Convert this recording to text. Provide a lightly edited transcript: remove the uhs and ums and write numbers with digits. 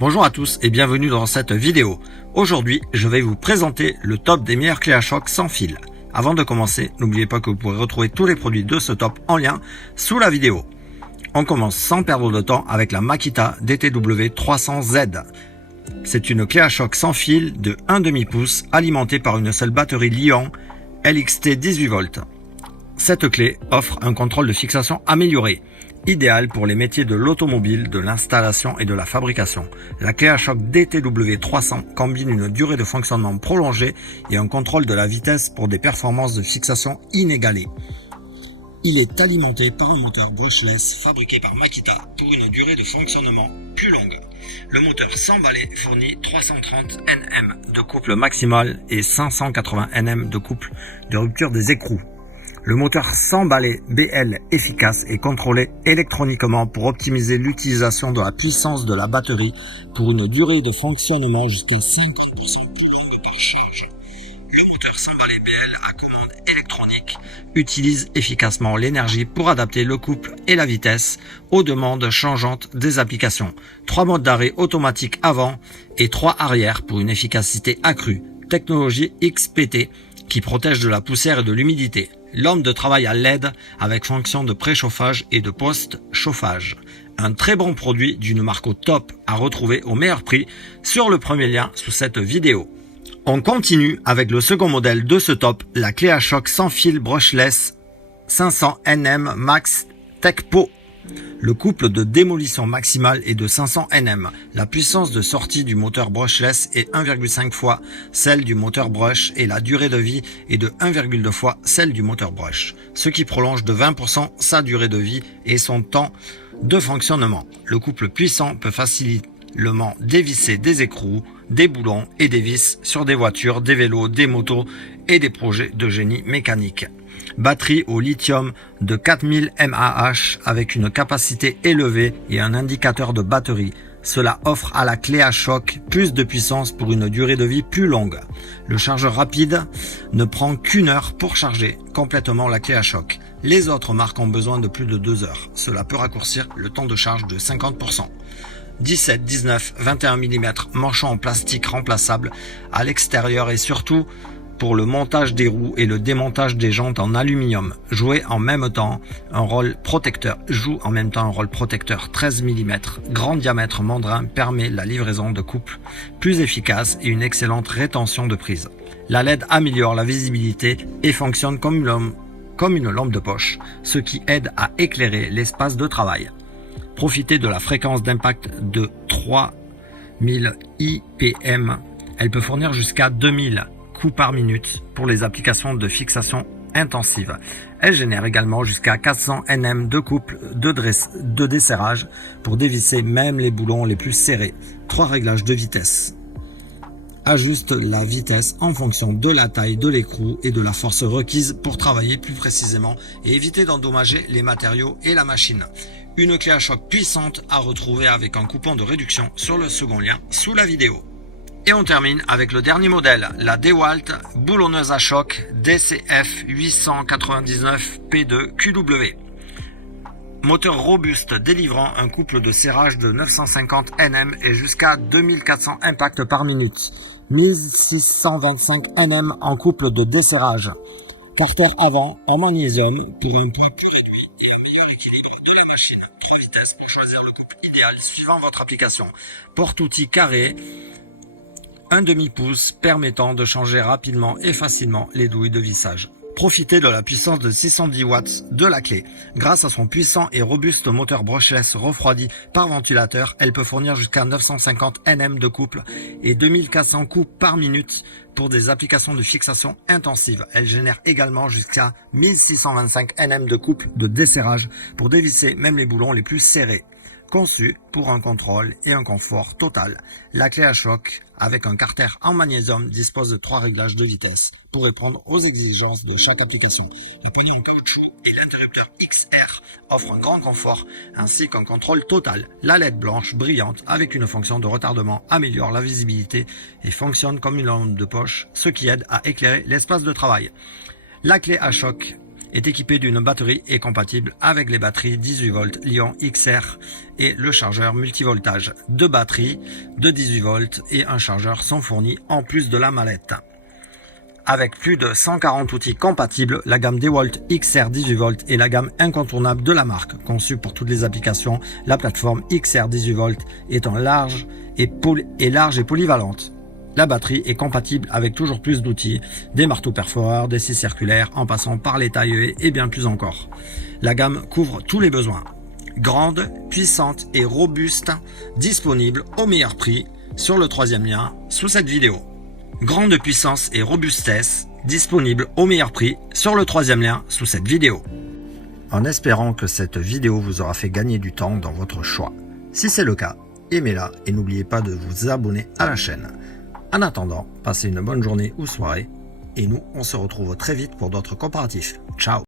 Bonjour à tous et bienvenue dans cette vidéo. Aujourd'hui, je vais vous présenter le top des meilleures clés à choc sans fil. Avant de commencer, n'oubliez pas que vous pourrez retrouver tous les produits de ce top en lien sous la vidéo. On commence sans perdre de temps avec la Makita DTW 300Z. C'est une clé à choc sans fil de 1/2 pouce alimentée par une seule batterie Li-ion LXT 18 volts. Cette clé offre un contrôle de fixation amélioré, idéal pour les métiers de l'automobile, de l'installation et de la fabrication. La clé à choc DTW 300 combine une durée de fonctionnement prolongée et un contrôle de la vitesse pour des performances de fixation inégalées. Il est alimenté par un moteur brushless fabriqué par Makita pour une durée de fonctionnement plus longue. Le moteur 100 balais fournit 330 Nm de couple maximal et 580 Nm de couple de rupture des écrous. Le moteur 100 balais BL efficace est contrôlé électroniquement pour optimiser l'utilisation de la puissance de la batterie pour une durée de fonctionnement jusqu'à 50% plus longue par charge. Le moteur 100 balais BL à commande électronique utilise efficacement l'énergie pour adapter le couple et la vitesse aux demandes changeantes des applications. 3 modes d'arrêt automatique avant et 3 arrière pour une efficacité accrue. Technologie XPT qui protège de la poussière et de l'humidité. Lampe de travail à LED avec fonction de préchauffage et de post-chauffage. Un très bon produit d'une marque au top à retrouver au meilleur prix sur le premier lien sous cette vidéo. On continue avec le second modèle de ce top, la clé à choc sans fil brushless 500 Nm Max TechPo. Le couple de démolition maximale est de 500 Nm. La puissance de sortie du moteur brushless est 1,5 fois celle du moteur brush et la durée de vie est de 1,2 fois celle du moteur brush, ce qui prolonge de 20% sa durée de vie et son temps de fonctionnement. Le couple puissant peut facilement dévisser des écrous, des boulons et des vis sur des voitures, des vélos, des motos et des projets de génie mécanique. Batterie au lithium de 4000 mAh avec une capacité élevée et un indicateur de batterie. Cela offre à la clé à choc plus de puissance pour une durée de vie plus longue. Le chargeur rapide ne prend qu'1 heure pour charger complètement la clé à choc. Les autres marques ont besoin de plus de 2 heures. Cela peut raccourcir le temps de charge de 50%. 17, 19, 21 mm manchon en plastique remplaçable à l'extérieur et surtout pour le montage des roues et le démontage des jantes en aluminium. Joue en même temps un rôle protecteur. 13 mm. Grand diamètre mandrin permet la livraison de couples plus efficace et une excellente rétention de prise. La LED améliore la visibilité et fonctionne comme une lampe de poche, ce qui aide à éclairer l'espace de travail. Profitez de la fréquence d'impact de 3000 IPM. Elle peut fournir jusqu'à 2000 coups par minute pour les applications de fixation intensive. Elle génère également jusqu'à 400 Nm de couple de desserrage pour dévisser même les boulons les plus serrés. 3 réglages de vitesse. Ajuste la vitesse en fonction de la taille de l'écrou et de la force requise pour travailler plus précisément et éviter d'endommager les matériaux et la machine. Une clé à choc puissante à retrouver avec un coupon de réduction sur le second lien sous la vidéo. Et on termine avec le dernier modèle, la DeWalt boulonneuse à choc DCF 899 P2 QW. Moteur robuste délivrant un couple de serrage de 950 Nm et jusqu'à 2400 impacts par minute. 1625 Nm en couple de desserrage. Carter avant en magnésium pour un poids plus réduit et un meilleur équilibre de la machine. 3 vitesses pour choisir le couple idéal suivant votre application. Porte-outil carré. 1/2 pouce permettant de changer rapidement et facilement les douilles de vissage. Profitez de la puissance de 610 watts de la clé. Grâce à son puissant et robuste moteur brushless refroidi par ventilateur, elle peut fournir jusqu'à 950 Nm de couple et 2400 coups par minute pour des applications de fixation intensive. Elle génère également jusqu'à 1625 Nm de couple de desserrage pour dévisser même les boulons les plus serrés. Conçu pour un contrôle et un confort total. La clé à choc avec un carter en magnésium dispose de 3 réglages de vitesse pour répondre aux exigences de chaque application. La poignée en caoutchouc et l'interrupteur XR offrent un grand confort ainsi qu'un contrôle total. La LED blanche brillante avec une fonction de retardement améliore la visibilité et fonctionne comme une lampe de poche, ce qui aide à éclairer l'espace de travail. La clé à choc est équipé d'une batterie et compatible avec les batteries 18V Li-ion XR et le chargeur multivoltage. Deux batteries de 18V et un chargeur sont fournis en plus de la mallette. Avec plus de 140 outils compatibles, la gamme DeWalt XR 18V est la gamme incontournable de la marque. Conçue pour toutes les applications, la plateforme XR 18V est large et polyvalente. La batterie est compatible avec toujours plus d'outils, des marteaux perforeurs, des scies circulaires, en passant par les tailles et bien plus encore. La gamme couvre tous les besoins. Grande, puissante et robuste, disponible au meilleur prix sur le troisième lien sous cette vidéo. Grande puissance et robustesse, disponible au meilleur prix sur le troisième lien sous cette vidéo. En espérant que cette vidéo vous aura fait gagner du temps dans votre choix. Si c'est le cas, aimez-la et n'oubliez pas de vous abonner à la chaîne. En attendant, passez une bonne journée ou soirée et nous, on se retrouve très vite pour d'autres comparatifs. Ciao!